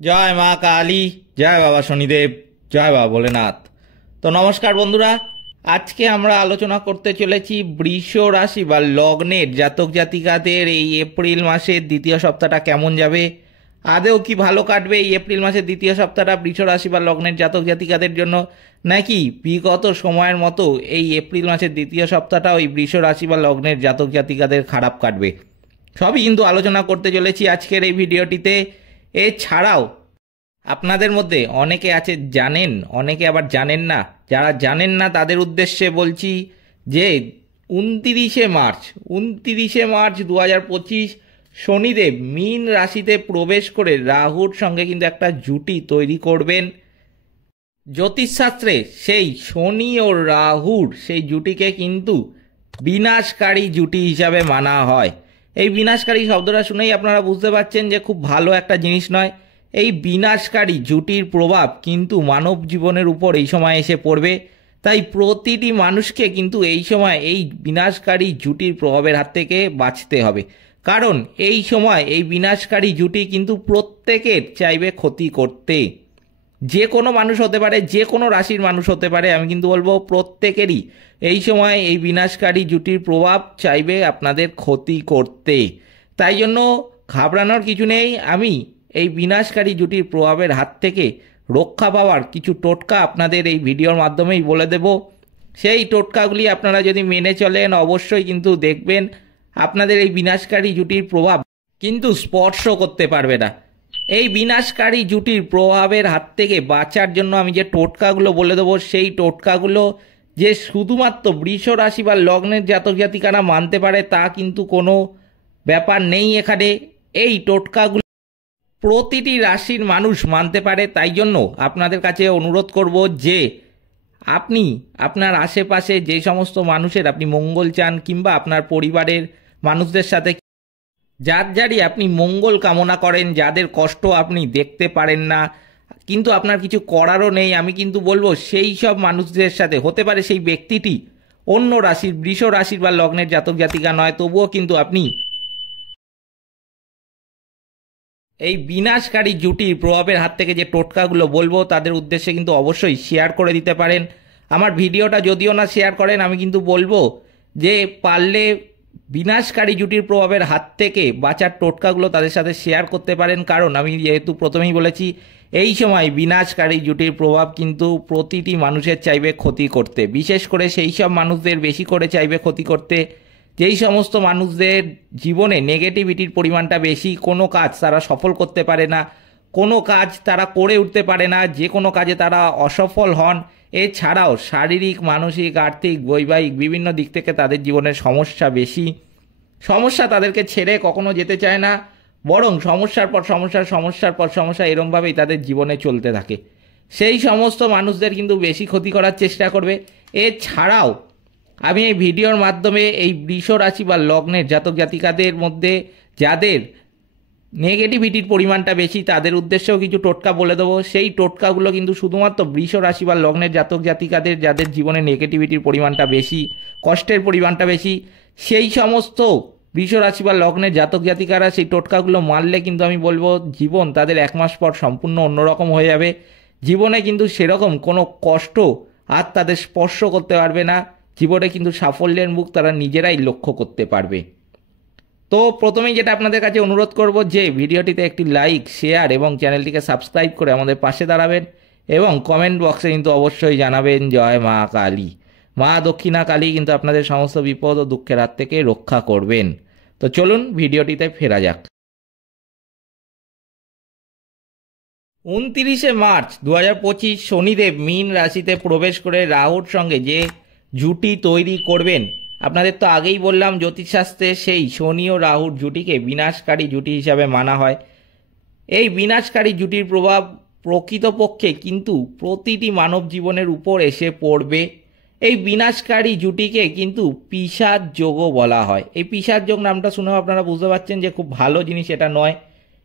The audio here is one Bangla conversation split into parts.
জয় মা কালী, জয় বাবা শনিদেব, জয় বাবা ভোলেনাথ। তো নমস্কার বন্ধুরা, আজকে আমরা আলোচনা করতে চলেছি বৃষ রাশি বা লগ্নের জাতক জাতিকাদের এই এপ্রিল মাসের দ্বিতীয় সপ্তাহটা কেমন যাবে, আদেও কি ভালো কাটবে এই এপ্রিল মাসের দ্বিতীয় সপ্তাহটা বৃষ রাশি বা লগ্নের জাতক জাতিকাদের জন্য, নাকি বিগত সময়ের মতো এই এপ্রিল মাসের দ্বিতীয় সপ্তাহটা ওই বৃষ রাশি বা লগ্নের জাতক জাতিকাদের খারাপ কাটবে, সবই কিন্তু আলোচনা করতে চলেছি আজকের এই ভিডিওটিতে। এছাড়াও আপনাদের মধ্যে অনেকে আছে জানেন, অনেকে আবার জানেন না। যারা জানেন না তাদের উদ্দেশ্যে বলছি যে 29শে মার্চ 2025 শনিদেব মীন রাশিতে প্রবেশ করে রাহুর সঙ্গে কিন্তু একটা জুটি তৈরি করবেন। জ্যোতিষশাস্ত্রে সেই শনি ও রাহুর সেই জুটিকে কিন্তু বিনাশকারী জুটি হিসাবে মানা হয়। এই বিনাশকারী শব্দটা শুনেই আপনারা বুঝতে পারছেন যে খুব ভালো একটা জিনিস নয়। এই বিনাশকারী জুটির প্রভাব কিন্তু মানব জীবনের উপর এই সময় এসে পড়বে। তাই প্রতিটি মানুষকে কিন্তু এই সময় এই বিনাশকারী জুটির প্রভাবের হাত থেকে বাঁচতে হবে, কারণ এই সময় এই বিনাশকারী জুটি কিন্তু প্রত্যেকের চাইবে ক্ষতি করতে। যে কোনো মানুষ হতে পারে, যে কোনো রাশির মানুষ হতে পারে, আমি কিন্তু বলবো প্রত্যেকেরই এই সময় এই বিনাশকারী জুটির প্রভাব চাইবে আপনাদের ক্ষতি করতে। তাই জন্য ঘাবড়ানোর কিছু নেই। আমি এই বিনাশকারী জুটির প্রভাবের হাত থেকে রক্ষা পাওয়ার কিছু টোটকা আপনাদের এই ভিডিওর মাধ্যমেই বলে দেব। সেই টোটকাগুলি আপনারা যদি মেনে চলেন অবশ্যই কিন্তু দেখবেন আপনাদের এই বিনাশকারী জুটির প্রভাব কিন্তু স্পর্শ করতে পারবে না। এই বিনাশকারী জুটির প্রভাবের হাত থেকে বাঁচার জন্য আমি যে টোটকাগুলো বলে দেবো, সেই টোটকাগুলো যে শুধুমাত্র বৃষ রাশি বা লগ্নের জাতক জাতিকারা মানতে পারে তা কিন্তু কোনো ব্যাপার নেই এখানে। এই টোটকাগুলো প্রতিটি রাশির মানুষ মানতে পারে। তাই জন্য আপনাদের কাছে অনুরোধ করব যে আপনি আপনার আশেপাশে যে সমস্ত মানুষের আপনি মঙ্গল চান, কিংবা আপনার পরিবারের মানুষদের সাথে যারই আপনি মঙ্গল কামনা করেন, যাদের কষ্ট আপনি দেখতে পারেন না কিন্তু আপনার কিছু করারও নেই, আমি কিন্তু বলবো সেই সব মানুষদের সাথে, হতে পারে সেই ব্যক্তিটি অন্য রাশির, বৃষ রাশির বা লগ্নের জাতক জাতিকা নয়, তবুও কিন্তু আপনি এই বিনাশকারী জুটির প্রভাবের হাত থেকে যে টোটকাগুলো বলবো তাদের উদ্দেশ্যে কিন্তু অবশ্যই শেয়ার করে দিতে পারেন। আমার ভিডিওটা যদিও না শেয়ার করেন, আমি কিন্তু বলবো যে পারলে বিনাশকারী জুটির প্রভাবের হাত থেকে বাঁচার টোটকাগুলো তাদের সাথে শেয়ার করতে পারেন, কারণ আমি যেহেতু প্রথমেই বলেছি এই সময় বিনাশকারী জুটির প্রভাব কিন্তু প্রতিটি মানুষের চাইবে ক্ষতি করতে, বিশেষ করে সেই সব মানুষদের বেশি করে চাইবে ক্ষতি করতে যেই সমস্ত মানুষদের জীবনে নেগেটিভিটির পরিমাণটা বেশি, কোনো কাজ তারা সফল করতে পারে না, কোনো কাজ তারা করে উঠতে পারে না, যে কোনো কাজে তারা অসফল হন। এছাড়াও শারীরিক, মানসিক, আর্থিক, বৈবাহিক বিভিন্ন দিক থেকে তাদের জীবনের সমস্যা বেশি। সমস্যা তাদেরকে ছেড়ে কখনো যেতে চায় না, বরং সমস্যার পর সমস্যা এরমভাবেই তাদের জীবনে চলতে থাকে। সেই সমস্ত মানুষদের কিন্তু বেশি ক্ষতি করার চেষ্টা করবে। এছাড়াও আমি এই ভিডিওর মাধ্যমে এই বৃষ রাশি বা লগ্নের জাতক জাতিকাদের মধ্যে যাদের নেগেটিভিটির পরিমাণটা বেশি তাদের উদ্দেশ্যেও কিছু টোটকা বলে দেবো। সেই টোটকাগুলো কিন্তু শুধুমাত্র বৃষ রাশি বা লগ্নের জাতক জাতিকাদের যাদের জীবনে নেগেটিভিটির পরিমাণটা বেশি, কষ্টের পরিমাণটা বেশি, সেই সমস্ত বৃষ রাশি বা লগ্নের জাতক জাতিকারা সেই টোটকাগুলো মানলে কিন্তু আমি বলবো জীবন তাদের 1 মাস পর সম্পূর্ণ অন্যরকম হয়ে যাবে। জীবনে কিন্তু সেরকম কোনো কষ্ট আর তাদের স্পর্শ করতে পারবে না। জীবনে কিন্তু সাফল্যের মুখ তারা নিজেরাই লক্ষ্য করতে পারবে। তো প্রথমেই যেটা আপনাদের কাছে অনুরোধ করব যে ভিডিওটিতে একটি লাইক, শেয়ার এবং চ্যানেলটিকে সাবস্ক্রাইব করে আমাদের পাশে দাঁড়াবেন, এবং কমেন্ট বক্সে কিন্তু অবশ্যই জানাবেন জয় মা কালী। মা দক্ষিণা কালী কিন্তু আপনাদের সমস্ত বিপদ ও দুঃখের হাত থেকে রক্ষা করবেন। তো চলুন ভিডিওটিতে ফেরা যাক। 29শে মার্চ 2025 শনিদেব মীন রাশিতে প্রবেশ করে রাহুর সঙ্গে যে জুটি তৈরি করবেন, আপনাদের তো আগেই বললাম জ্যোতিষশাস্ত্রে সেই শনি ও রাহুর জুটিকে বিনাশকারী জুটি হিসাবে মানা হয়। এই বিনাশকারী জুটির প্রভাব প্রকৃতপক্ষে কিন্তু প্রতিটি মানব জীবনের উপর এসে পড়বে। এই বিনাশকারী জুটিকে কিন্তু পিশাচ যোগও বলা হয়। এই পিশাচ যোগ নামটা শুনেও আপনারা বুঝতে পারছেন যে খুব ভালো জিনিস এটা নয়।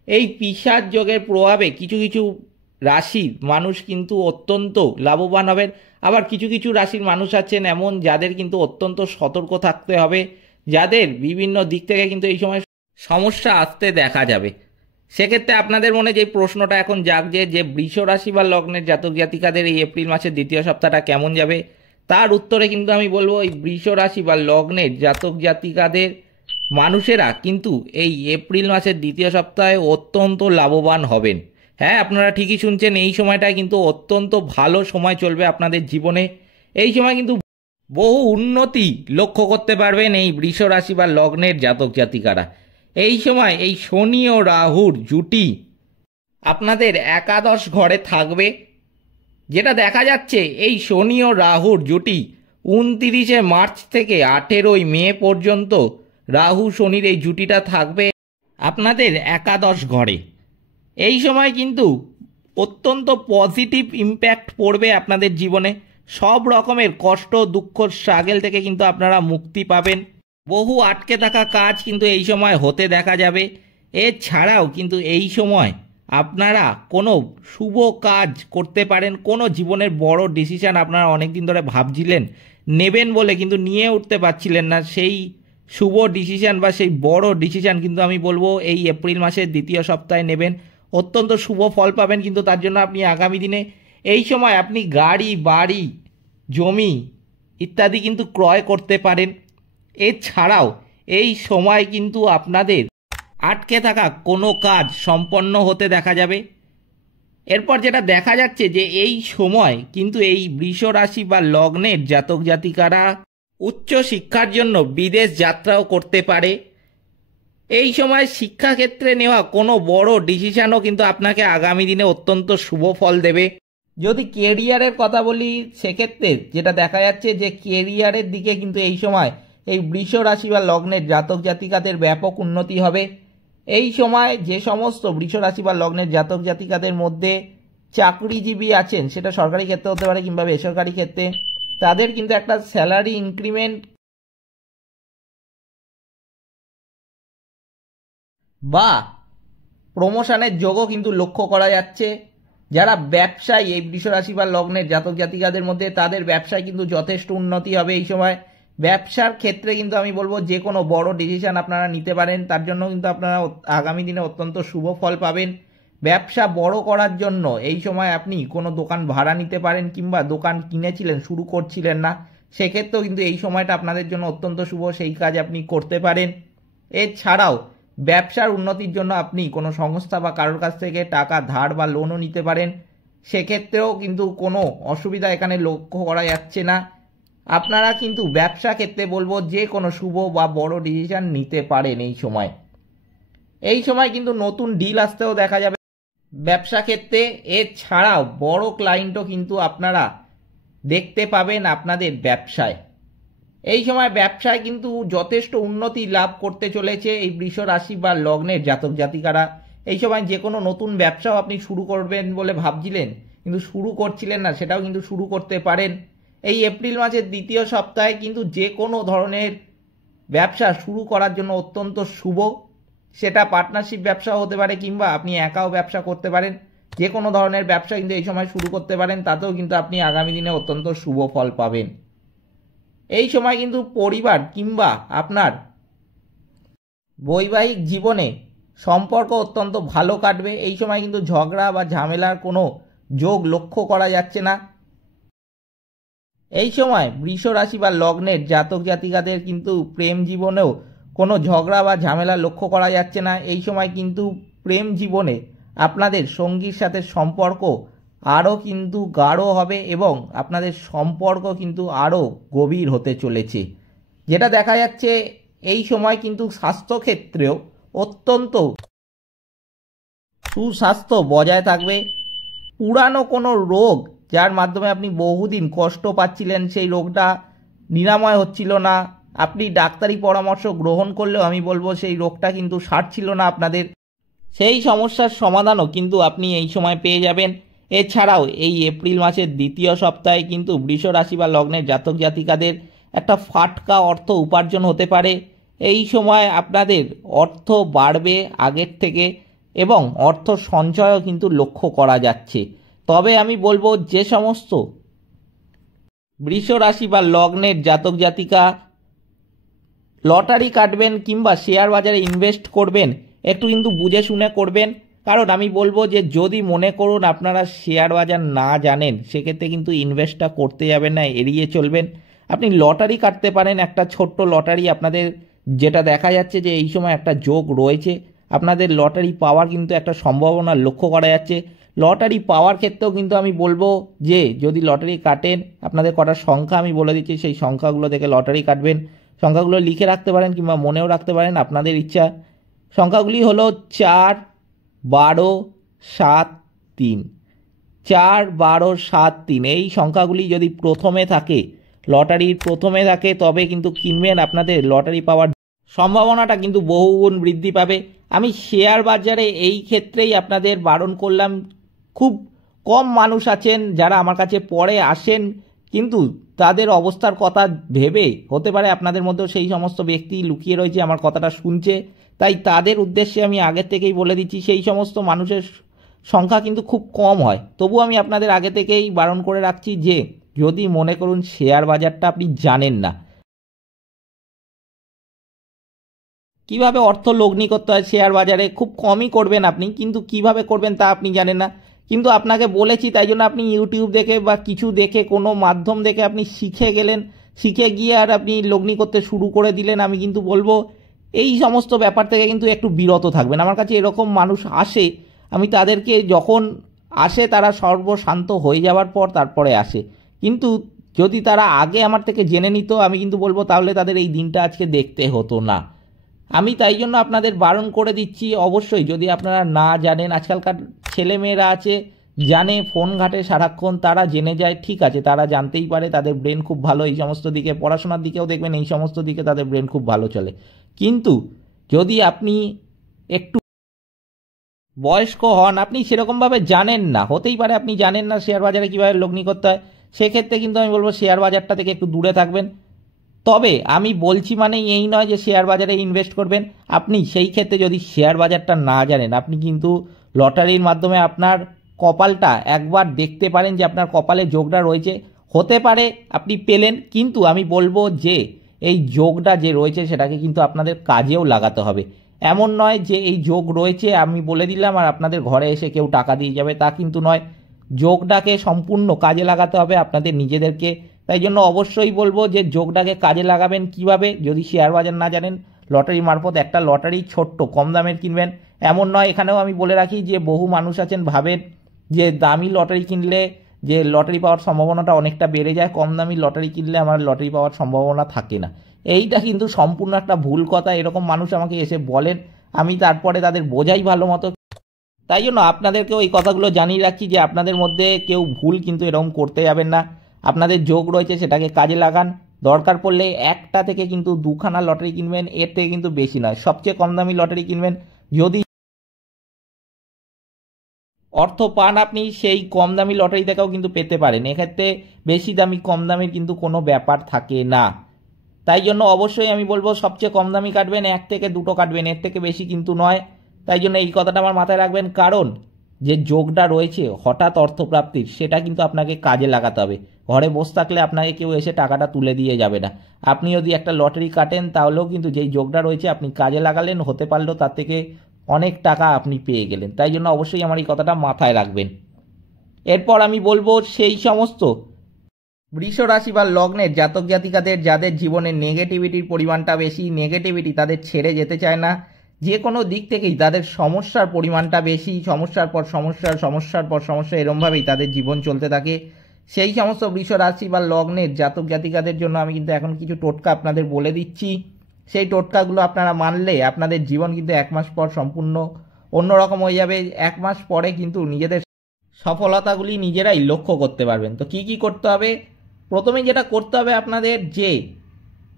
এই পিশাচ যোগের প্রভাবে কিছু কিছু রাশির মানুষ কিন্তু অত্যন্ত লাভবান হবেন, আবার কিছু কিছু রাশির মানুষ আছেন এমন যাদের কিন্তু অত্যন্ত সতর্ক থাকতে হবে, যাদের বিভিন্ন দিক থেকে কিন্তু এই সময় সমস্যা আসতে দেখা যাবে। সেক্ষেত্রে আপনাদের মনে যে প্রশ্নটা এখন জাগছে যে বৃষ রাশি বা লগ্নের জাতক জাতিকাদের এই এপ্রিল মাসের দ্বিতীয় সপ্তাহটা কেমন যাবে, তার উত্তরে কিন্তু আমি বলবো এই বৃষ রাশি বা লগ্নের জাতক জাতিকাদের মানুষেরা কিন্তু এই এপ্রিল মাসের দ্বিতীয় সপ্তাহে অত্যন্ত লাভবান হবেন। হ্যাঁ, আপনারা ঠিকই শুনছেন, এই সময়টা কিন্তু অত্যন্ত ভালো সময় চলবে আপনাদের জীবনে। এই সময় কিন্তু বহু উন্নতি লক্ষ্য করতে পারবেন এই বৃষ রাশি বা লগ্নের জাতক জাতিকারা। এই সময় এই শনি ও রাহুর জুটি আপনাদের একাদশ ঘরে থাকবে। যেটা দেখা যাচ্ছে এই শনি ও রাহুর জুটি 29শে মার্চ থেকে 18ই মে পর্যন্ত রাহু শনির এই জুটিটা থাকবে আপনাদের একাদশ ঘরে। এই সময় কিন্তু অত্যন্ত পজিটিভ ইম্প্যাক্ট পড়বে আপনাদের জীবনে। সব রকমের কষ্ট দুঃখ স্ট্রাগল থেকে কিন্তু আপনারা মুক্তি পাবেন। বহু আটকে থাকা কাজ কিন্তু এই সময় হতে দেখা যাবে। এছাড়াও কিন্তু এই সময় আপনারা কোনো শুভ কাজ করতে পারেন। কোনো জীবনের বড় ডিসিশান আপনারা অনেক দিন ধরে ভাবছিলেন নেবেন বলে কিন্তু নিয়ে উঠতে পারছিলেন না, সেই শুভ ডিসিশান বা সেই বড় ডিসিশান কিন্তু আমি বলবো এই এপ্রিল মাসের দ্বিতীয় সপ্তাহে নেবেন। অত্যন্ত শুভ ফল পাবেন। কিন্তু তার জন্য আপনি আগামী দিনে এই সময় আপনি গাড়ি বাড়ি জমি ইত্যাদি কিন্তু ক্রয় করতে পারেন। এছাড়াও এই সময় কিন্তু আপনাদের আটকে থাকা কোনো কাজ সম্পন্ন হতে দেখা যাবে। এরপর যেটা দেখা যাচ্ছে যে এই সময় কিন্তু এই বৃষ রাশি বা লগ্নের জাতক জাতিকারা উচ্চ শিক্ষার জন্য বিদেশ যাত্রাও করতে পারে। এই সময় শিক্ষাক্ষেত্রে নেওয়া কোনো বড় ডিসিশানও কিন্তু আপনাকে আগামী দিনে অত্যন্ত শুভ ফল দেবে। যদি কেরিয়ারের কথা বলি সেক্ষেত্রে যেটা দেখা যাচ্ছে যে কেরিয়ারের দিকে কিন্তু এই সময় এই বৃষ রাশি বা লগ্নের জাতক জাতিকাদের ব্যাপক উন্নতি হবে। এই সময় যে সমস্ত বৃষ রাশি বা লগ্নের জাতক জাতিকাদের মধ্যে চাকরিজীবী আছেন, সেটা সরকারি ক্ষেত্রে হতে পারে কিংবা বেসরকারি ক্ষেত্রে, তাদের কিন্তু একটা স্যালারি ইনক্রিমেন্ট বা প্রমোশনের যোগও কিন্তু লক্ষ্য করা যাচ্ছে। যারা ব্যবসায়ী এই বৃষ রাশি বা লগ্নের জাতক জাতিকাদের মধ্যে, তাদের ব্যবসায় কিন্তু যথেষ্ট উন্নতি হবে এই সময়। ব্যবসার ক্ষেত্রে কিন্তু আমি বলবো যে কোনো বড় ডিসিশন আপনারা নিতে পারেন, তার জন্য কিন্তু আপনারা আগামী দিনে অত্যন্ত শুভ ফল পাবেন। ব্যবসা বড় করার জন্য এই সময় আপনি কোনো দোকান ভাড়া নিতে পারেন কিংবা দোকান কিনেছিলেন শুরু করছিলেন না, সেক্ষেত্রেও কিন্তু এই সময়টা আপনাদের জন্য অত্যন্ত শুভ, সেই কাজ আপনি করতে পারেন। এছাড়াও ব্যবসার উন্নতির জন্য আপনি কোনো সংস্থা বা কারোর কাছ থেকে টাকা ধার বা লোনও নিতে পারেন, সেক্ষেত্রেও কিন্তু কোনো অসুবিধা এখানে লক্ষ্য করা যাচ্ছে না। আপনারা কিন্তু ব্যবসা ক্ষেত্রে বলবো যে কোনো শুভ বা বড় ডিসিশন নিতে পারেন এই সময়। এই সময় কিন্তু নতুন ডিল আসতেও দেখা যাবে ব্যবসা ক্ষেত্রে। এছাড়াও বড় ক্লায়েন্টও কিন্তু আপনারা দেখতে পাবেন আপনাদের ব্যবসায়। এই সময় ব্যবসায় কিন্তু যথেষ্ট উন্নতি লাভ করতে চলেছে এই বৃষ রাশি বা লগ্নের জাতক জাতিকারা। এই সময় যে কোনো নতুন ব্যবসাও আপনি শুরু করবেন বলে ভাবছিলেন কিন্তু শুরু করছিলেন না, সেটাও কিন্তু শুরু করতে পারেন। এই এপ্রিল মাসের দ্বিতীয় সপ্তাহে কিন্তু যে কোনো ধরনের ব্যবসা শুরু করার জন্য অত্যন্ত শুভ। সেটা পার্টনারশিপ ব্যবসাও হতে পারে কিংবা আপনি একাও ব্যবসা করতে পারেন। যে কোনো ধরনের ব্যবসা কিন্তু এই সময় শুরু করতে পারেন, তাতেও কিন্তু আপনি আগামী দিনে অত্যন্ত শুভ ফল পাবেন। এই সময় কিন্তু পরিবার কিংবা আপনার বৈবাহিক জীবনে সম্পর্ক অত্যন্ত ভালো কাটবে। এই সময় কিন্তু ঝগড়া বা ঝামেলার কোনো যোগ লক্ষ্য করা যাচ্ছে না। এই সময় বৃষ রাশি বা লগ্নের জাতক জাতিকাদের কিন্তু প্রেম জীবনেও কোনো ঝগড়া বা ঝামেলা লক্ষ্য করা যাচ্ছে না। এই সময় কিন্তু প্রেম জীবনে আপনাদের সঙ্গীর সাথে সম্পর্ক আরও কিন্তু গাঢ় হবে এবং আপনাদের সম্পর্ক কিন্তু আরও গভীর হতে চলেছে। যেটা দেখা যাচ্ছে এই সময় কিন্তু স্বাস্থ্যক্ষেত্রেও অত্যন্ত সুস্বাস্থ্য বজায় থাকবে। পুরানো কোনো রোগ যার মাধ্যমে আপনি বহুদিন কষ্ট পাচ্ছিলেন, সেই রোগটা নিরাময় হচ্ছিল না, আপনি ডাক্তারি পরামর্শ গ্রহণ করলেও আমি বলবো সেই রোগটা কিন্তু সারছিল না আপনাদের, সেই সমস্যার সমাধানও কিন্তু আপনি এই সময় পেয়ে যাবেন। এছাড়াও এই এপ্রিল মাসের দ্বিতীয় সপ্তাহে কিন্তু বৃষ রাশি বা লগ্নের জাতক জাতিকাদের একটা ফাটকা অর্থ উপার্জন হতে পারে। এই সময় আপনাদের অর্থ বাড়বে আগের থেকে এবং অর্থ সঞ্চয়ও কিন্তু লক্ষ্য করা যাচ্ছে। তবে আমি বলবো যে সমস্ত বৃষ রাশি বা লগ্নের জাতক জাতিকা লটারি কাটবেন কিংবা শেয়ার বাজারে ইনভেস্ট করবেন, একটু কিন্তু বুঝে শুনে করবেন। কারণ আমি বলবো যে যদি মনে করুন আপনারা শেয়ার বাজার না জানেন, সেক্ষেত্রে কিন্তু ইনভেস্টটা করতে যাবেন না, এড়িয়ে চলবেন। আপনি লটারি কাটতে পারেন, একটা ছোট্ট লটারি আপনাদের, যেটা দেখা যাচ্ছে যে এই সময় একটা যোগ রয়েছে, আপনাদের লটারি পাওয়ার কিন্তু একটা সম্ভাবনা লক্ষ্য করা যাচ্ছে। লটারি পাওয়ার ক্ষেত্রেও কিন্তু আমি বলবো যে যদি লটারি কাটেন, আপনাদের কটার সংখ্যা আমি বলে দিচ্ছি, সেই সংখ্যাগুলো দেখে লটারি কাটবেন। সংখ্যাগুলো লিখে রাখতে পারেন কিংবা মনেও রাখতে পারেন, আপনাদের ইচ্ছা। সংখ্যাগুলি হলো 4, 12, 7, 3। 4, 12, 7, 3 এই সংখ্যাগুলি যদি প্রথমে থাকে, লটারির প্রথমে থাকে, তবে কিন্তু কিনবেন, আপনাদের লটারি পাওয়ার সম্ভাবনাটা কিন্তু বহুগুণ বৃদ্ধি পাবে। আমি শেয়ার বাজারে এই ক্ষেত্রেই আপনাদের বারণ করলাম। খুব কম মানুষ আছেন যারা আমার কাছে পরে আসেন, কিন্তু তাদের অবস্থার কথা ভেবে হতে পারে আপনাদের মধ্যেও সেই সমস্ত ব্যক্তি লুকিয়ে রয়েছে আমার কথাটা শুনছে, তাই তাদের উদ্দেশ্যে আমি আগের থেকেই বলে দিচ্ছি, সেই সমস্ত মানুষের সংখ্যা কিন্তু খুব কম হয়। তবু আমি আপনাদের আগে থেকেই বারণ করে রাখছি যে যদি মনে করুন শেয়ার বাজারটা আপনি জানেন না, কিভাবে অর্থ লগ্নি করতে হয় শেয়ার বাজারে, খুব কমই করবেন আপনি, কিন্তু কিভাবে করবেন তা আপনি জানেন না। কিন্তু আপনাকে বলেছি, তাই জন্য আপনি ইউটিউব দেখে বা কিছু দেখে, কোনো মাধ্যম দেখে আপনি শিখে গেলেন, শিখে গিয়ে আর আপনি লগ্নি করতে শুরু করে দিলেন। আমি কিন্তু বলবো এই সমস্ত ব্যাপার থেকে কিন্তু একটু বিরত থাকবেন। আমার কাছে এরকম মানুষ আসে, আমি তাদেরকে যখন আসে তারা সর্বশান্ত হয়ে যাওয়ার পর তারপরে আসে, কিন্তু যদি তারা আগে আমার থেকে জেনে নিত, আমি কিন্তু বলবো তাহলে তাদের এই দিনটা আজকে দেখতে হতো না। আমি তাই জন্য আপনাদের বারণ করে দিচ্ছি। অবশ্যই যদি আপনারা না জানেন, আজকালকার ছেলেমেয়েরা আছে জানে, ফোন ঘাটে সারাক্ষণ, তারা জেনে যায়, ঠিক আছে, তারা জানতেই পারে, তাদের ব্রেন খুব ভালো এই সমস্ত দিকে, পড়াশোনার দিকেও দেখবেন এই সমস্ত দিকে তাদের ব্রেন খুব ভালো চলে। কিন্তু যদি আপনি একটু বয়স্ক হন, আপনি সেরকমভাবে জানেন না, হতেই পারে আপনি জানেন না শেয়ার বাজারে কীভাবে লগ্নি করতে হয়, সেক্ষেত্রে কিন্তু আমি বলবো শেয়ার বাজারটা থেকে একটু দূরে থাকবেন। তবে আমি বলছি মানে এই নয় যে শেয়ার বাজারে ইনভেস্ট করবেন। আপনি সেই ক্ষেত্রে যদি শেয়ার বাজারটা না জানেন, আপনি কিন্তু লটারির মাধ্যমে আপনার কপালটা একবার দেখতে পারেন যে আপনার কপালে যোগটা রয়েছে। হতে পারে আপনি পেলেন, কিন্তু আমি বলবো যে এই যোগটা যে রয়েছে সেটাকে কিন্তু আপনাদের কাজেও লাগাতে হবে। এমন নয় যে এই যোগ রয়েছে আমি বলে দিলাম আর আপনাদের ঘরে এসে কেউ টাকা দিয়ে যাবে, তা কিন্তু নয়। যোগটাকে সম্পূর্ণ কাজে লাগাতে হবে আপনাদের নিজেদেরকে। তাই জন্য অবশ্যই বলবো যে যোগটাকে কাজে লাগাবেন কিভাবে, যদি শেয়ার বাজার না জানেন, লটারি মারফত একটা লটারি ছোট্ট কম দামের কিনবেন। এমন নয়, এখানেও আমি বলে রাখি যে বহু মানুষ আছেন ভাবেন যে দামি লটারি কিনলে যে লটারি পাওয়ার সম্ভাবনাটা অনেকটা বেড়ে যায়, কম দামি লটারি কিনলে আমার লটারি পাওয়ার সম্ভাবনা থাকে না। এইটা কিন্তু সম্পূর্ণ একটা ভুল কথা। এরকম মানুষ আমাকে এসে বলেন, আমি তারপরে তাদের বোঝাই ভালো মতো। তাই জন্য আপনাদেরকেও এই কথাগুলো জানিয়ে রাখছি যে আপনাদের মধ্যে কেউ ভুল কিন্তু এরকম করতে যাবেন না। আপনাদের যোগ রয়েছে সেটাকে কাজে লাগান। দরকার পড়লে একটা থেকে কিন্তু দুখানা লটারি কিনবেন, এর থেকে কিন্তু বেশি নয়, সবচেয়ে কম দামি লটারি কিনবেন। যদি অর্থ পান আপনি, সেই কম দামি লটারি থেকেও কিন্তু পেতে পারেন। এক্ষেত্রে বেশি দামি কম দামির কিন্তু কোনো ব্যাপার থাকে না। তাই জন্য অবশ্যই আমি বলবো সবচেয়ে কম দামি কাটবেন, এক থেকে দুটো কাটবেন, এর থেকে বেশি কিন্তু নয়। তাই জন্য এই কথাটা আমার মাথায় রাখবেন, কারণ যে যোগটা রয়েছে হঠাৎ অর্থপ্রাপ্তির, সেটা কিন্তু আপনাকে কাজে লাগাতে হবে। ঘরে বসে থাকলে আপনাকে কেউ এসে টাকাটা তুলে দিয়ে যাবে না। আপনি যদি একটা লটারি কাটেন, তাহলেও কিন্তু যেই যোগটা রয়েছে আপনি কাজে লাগালেন, হতে পারলেও তার থেকে অনেক টাকা আপনি পেয়ে গেলেন। তাই জন্য অবশ্যই আমার এই কথাটা মাথায় রাখবেন। এরপর আমি বলবো সেই সমস্ত বৃষ রাশি বা লগ্নের জাতক জাতিকাদের যাদের জীবনে নেগেটিভিটির পরিমাণটা বেশি, নেগেটিভিটি তাদের ছেড়ে যেতে চায় না, যে কোনো দিক থেকেই তাদের সমস্যার পরিমাণটা বেশি, সমস্যার পর সমস্যার সমস্যার পর সমস্যা, এরমভাবেই তাদের জীবন চলতে থাকে, সেই সমস্ত বৃষ রাশি বা লগ্নের জাতক জাতিকাদের জন্য আমি কিন্তু এখন কিছু টোটকা আপনাদের বলে দিচ্ছি। সেই টোটকাগুলো আপনারা মানলে আপনাদের জীবন কিন্তু 1 মাস পর সম্পূর্ণ অন্যরকম হয়ে যাবে। 1 মাস পরে কিন্তু নিজেদের সফলতাগুলি নিজেরাই লক্ষ্য করতে পারবেন। তো কি কি করতে হবে? প্রথমে যেটা করতে হবে আপনাদের, যে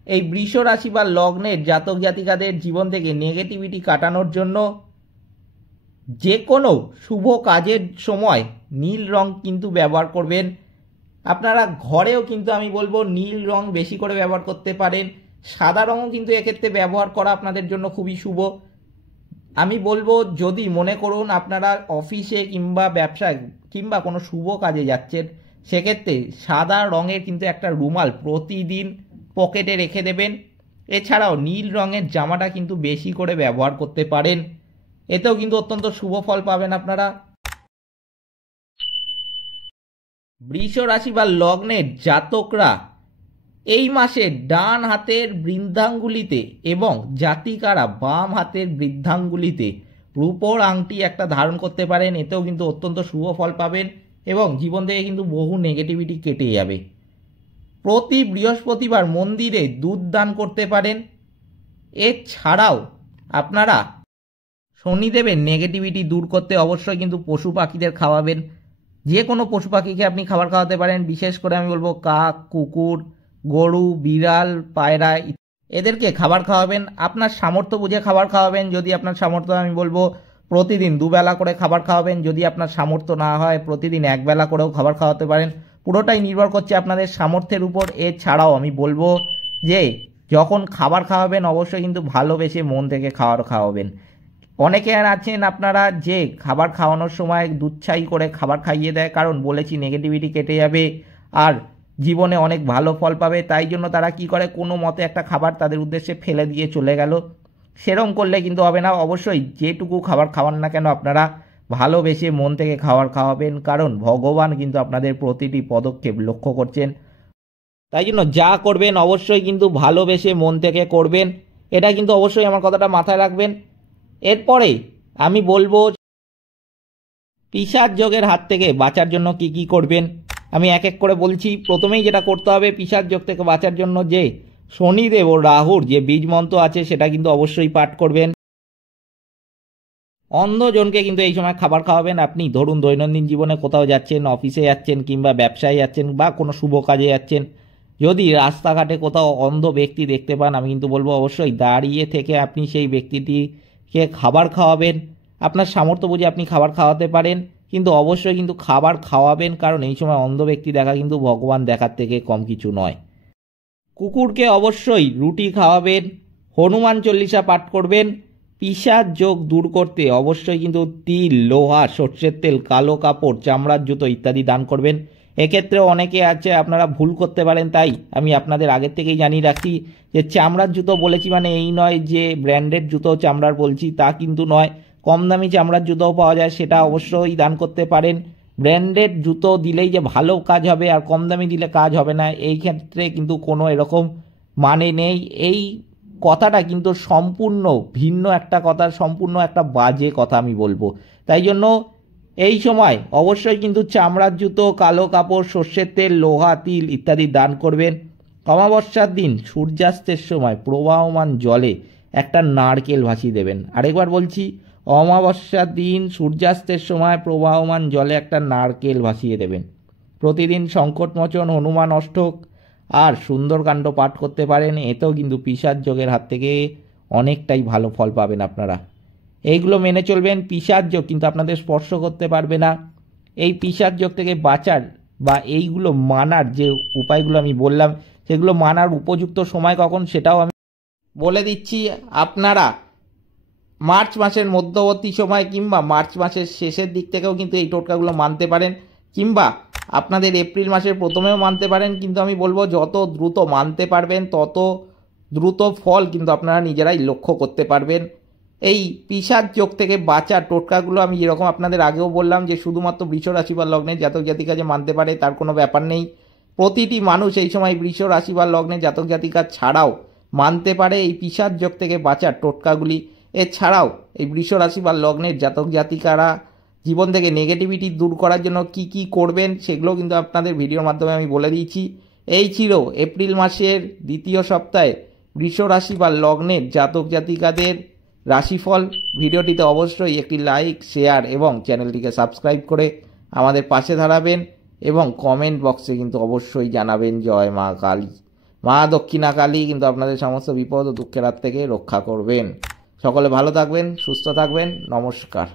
এই বৃষ রাশি বা লগ্নের জাতক জাতিকাদের জীবন থেকে নেগেটিভিটি কাটানোর জন্য যে কোনো শুভ কাজের সময় নীল রং কিন্তু ব্যবহার করবেন। আপনারা ঘরেও কিন্তু আমি বলবো নীল রং বেশি করে ব্যবহার করতে পারেন। সাদা রঙও কিন্তু এক্ষেত্রে ব্যবহার করা আপনাদের জন্য খুবই শুভ। আমি বলবো যদি মনে করুন আপনারা অফিসে কিংবা ব্যবসায় কিংবা কোনো শুভ কাজে যাচ্ছেন, সেক্ষেত্রে সাদা রঙের কিন্তু একটা রুমাল প্রতিদিন পকেটে রেখে দেবেন। এছাড়াও নীল রঙের জামাটা কিন্তু বেশি করে ব্যবহার করতে পারেন। এতেও কিন্তু অত্যন্ত শুভ ফল পাবেন আপনারা। বৃষ রাশি বা লগ্নের জাতকরা এই মাসে ডান হাতের বৃদ্ধাঙ্গুলিতে এবং জাতিকারা বাম হাতের বৃদ্ধাঙ্গুলিতে রূপোর আংটি একটা ধারণ করতে পারেন। এতেও কিন্তু অত্যন্ত শুভ ফল পাবেন এবং জীবন থেকে কিন্তু বহু নেগেটিভিটি কেটে যাবে। প্রতি বৃহস্পতিবার মন্দিরে দুধ দান করতে পারেন। এছাড়াও আপনারা শনিদেবের নেগেটিভিটি দূর করতে অবশ্যই কিন্তু পশু পাখিদের খাওয়াবেন। যে কোনো পশু পাখিকে আপনি খাবার খাওয়াতে পারেন, বিশেষ করে আমি বলবো কাক, কুকুর, গরু, বিড়াল, পায়রা, এদেরকে খাবার খাওয়াবেন। আপনার সামর্থ্য বুঝে খাবার খাওয়াবেন। যদি আপনার সামর্থ্য, আমি বলবো প্রতিদিন দুবেলা করে খাবার খাওয়াবেন। যদি আপনার সামর্থ্য না হয় প্রতিদিন একবেলা করেও খাবার খাওয়াতে পারেন। পুরোটাই নির্ভর করছে আপনাদের সামর্থ্যের উপর। এছাড়াও আমি বলবো যে যখন খাবার খাওয়াবেন অবশ্যই কিন্তু ভালোবেসে মন থেকে খাবার খাওয়াবেন। অনেকে আছেন আপনারা যে খাবার খাওয়ানোর সময় দুচ্ছাই করে খাবার খাইয়ে দেয়, কারণ বলেছি নেগেটিভিটি কেটে যাবে আর জীবনে অনেক ভালো ফল পাবে। তাই জন্য তারা কি করে, কোনো মতে একটা খাবার তাদের উদ্দেশ্যে ফেলে দিয়ে চলে গেল। সেরকম করলে কিন্তু হবে না। অবশ্যই যেটুকু খাবার খাওয়ান না কেন আপনারা ভালোবেসে মন থেকে খাবার খাওয়াবেন, কারণ ভগবান কিন্তু আপনাদের প্রতিটি পদক্ষেপ লক্ষ্য করছেন। তাই জন্য যা করবেন অবশ্যই কিন্তু ভালোবেসে মন থেকে করবেন। এটা কিন্তু অবশ্যই আমার কথাটা মাথায় রাখবেন। এরপরে আমি বলবো পিশাচ যোগের হাত থেকে বাঁচার জন্য কি কি করবেন আমি এক এক করে বলছি। প্রথমেই যেটা করতে হবে পিশাচ যোগ থেকে বাঁচার জন্য, যে শনিদেব ও রাহুর যে বীজ মন্ত্র আছে সেটা কিন্তু অবশ্যই পাঠ করবেন। অন্ধজনকে কিন্তু এই সময় খাবার খাওয়াবেন। আপনি ধরুন দৈনন্দিন জীবনে কোথাও যাচ্ছেন, অফিসে যাচ্ছেন কিংবা ব্যবসায় যাচ্ছেন বা কোনো শুভ কাজে যাচ্ছেন, যদি রাস্তাঘাটে কোথাও অন্ধ ব্যক্তি দেখতে পান, আমি কিন্তু বলবো অবশ্যই দাঁড়িয়ে থেকে আপনি সেই ব্যক্তিটিকে খাবার খাওয়াবেন। আপনার সামর্থ্য বুঝে আপনি খাবার খাওয়াতে পারেন, কিন্তু অবশ্যই কিন্তু খাবার খাওয়াবেন, কারণ এই সময় অন্ধ ব্যক্তি দেখা কিন্তু ভগবান দেখার থেকে কম কিছু নয়। কুকুরকে অবশ্যই রুটি খাওয়াবেন, হনুমান চল্লিশা পাঠ করবেন। পিশাচ যোগ দূর করতে অবশ্যই কিন্তু তিল, লোহা, সর্ষের তেল, কালো কাপড়, চামড়ার জুতো ইত্যাদি দান করবেন। এক্ষেত্রে অনেকে আছে আপনারা ভুল করতে পারেন, তাই আমি আপনাদের আগের থেকেই জানিয়ে রাখি যে চামড়ার জুতো বলেছি মানে এই নয় যে ব্র্যান্ডেড জুতো চামড়ার বলছি, তা কিন্তু নয়। কম দামি চামড়ার জুতোও পাওয়া যায়, সেটা অবশ্যই দান করতে পারেন। ব্র্যান্ডেড জুতো দিলেই যে ভালো কাজ হবে আর কম দামি দিলে কাজ হবে না, এই ক্ষেত্রে কিন্তু কোনো এরকম মানে নেই। এই কথাটা কিন্তু সম্পূর্ণ ভিন্ন একটা কথা, সম্পূর্ণ একটা বাজে কথা আমি বলবো। তাই জন্য এই সময় অবশ্যই কিন্তু চামড়ার জুতো, কালো কাপড়, সর্ষের তেল, লোহা, তিল ইত্যাদি দান করবেন। অমাবস্যার দিন সূর্যাস্তের সময় প্রবাহমান জলে একটা নারকেল ভাসিয়ে দেবেন। আরেকবার বলছি, অমাবস্যার দিন সূর্যাস্তের সময় প্রবাহমান জলে একটা নারকেল ভাসিয়ে দেবেন। প্রতিদিন সংকটমোচন, হনুমান অষ্টক আর সুন্দরকাণ্ড পাঠ করতে পারেন। এতেও কিন্তু পিশাচ যোগের হাত থেকে অনেকটাই ভালো ফল পাবেন আপনারা। এইগুলো মেনে চলবেন। পিশাচ যোগ কিন্তু আপনাদের স্পর্শ করতে পারবে না। এই পিশাচ যোগ থেকে বাঁচার বা এইগুলো মানার যে উপায়গুলো আমি বললাম, সেগুলো মানার উপযুক্ত সময় কখন সেটাও আমি বলে দিচ্ছি। আপনারা মার্চ মাসের মধ্যবর্তী সময় কিংবা মার্চ মাসের শেষের দিক থেকেও কিন্তু এই টোটকাগুলো মানতে পারেন, কিংবা আপনাদের এপ্রিল মাসের প্রথমেও মানতে পারেন। কিন্তু আমি বলবো যত দ্রুত মানতে পারবেন তত দ্রুত ফল কিন্তু আপনারা নিজেরাই লক্ষ্য করতে পারবেন। এই পিশাচ যোগ থেকে বাঁচার টোটকাগুলো আমি যেরকম আপনাদের আগেও বললাম যে শুধুমাত্র বৃষ রাশি বা লগ্নের জাতক জাতিকা যে মানতে পারে তার কোনো ব্যাপার নেই। প্রতিটি মানুষ এই সময় বৃষ রাশি বা লগ্নের জাতক জাতিকা ছাড়াও মানতে পারে এই পিশাচ যোগ থেকে বাঁচার টোটকাগুলি। এছাড়াও এই বৃষ রাশি বা লগ্নের জাতক জাতিকারা জীবন থেকে নেগেটিভিটি দূর করার জন্য কি কি করবেন সেগুলো কিন্তু আপনাদের ভিডিওর মাধ্যমে আমি বলে দিয়েছি। এই ছিল এপ্রিল মাসের দ্বিতীয় সপ্তাহে বৃষ রাশি বা লগ্নের জাতক জাতিকাদের রাশিফল। ভিডিওটিতে অবশ্যই একটি লাইক, শেয়ার এবং চ্যানেলটিকে সাবস্ক্রাইব করে আমাদের পাশে দাঁড়াবেন এবং কমেন্ট বক্সে কিন্তু অবশ্যই জানাবেন জয় মা কালী। মা দক্ষিণা কালী কিন্তু আপনাদের সমস্ত বিপদ ও দুঃখের হাত থেকে রক্ষা করবেন। সকলে ভালো থাকবেন, সুস্থ থাকবেন। নমস্কার।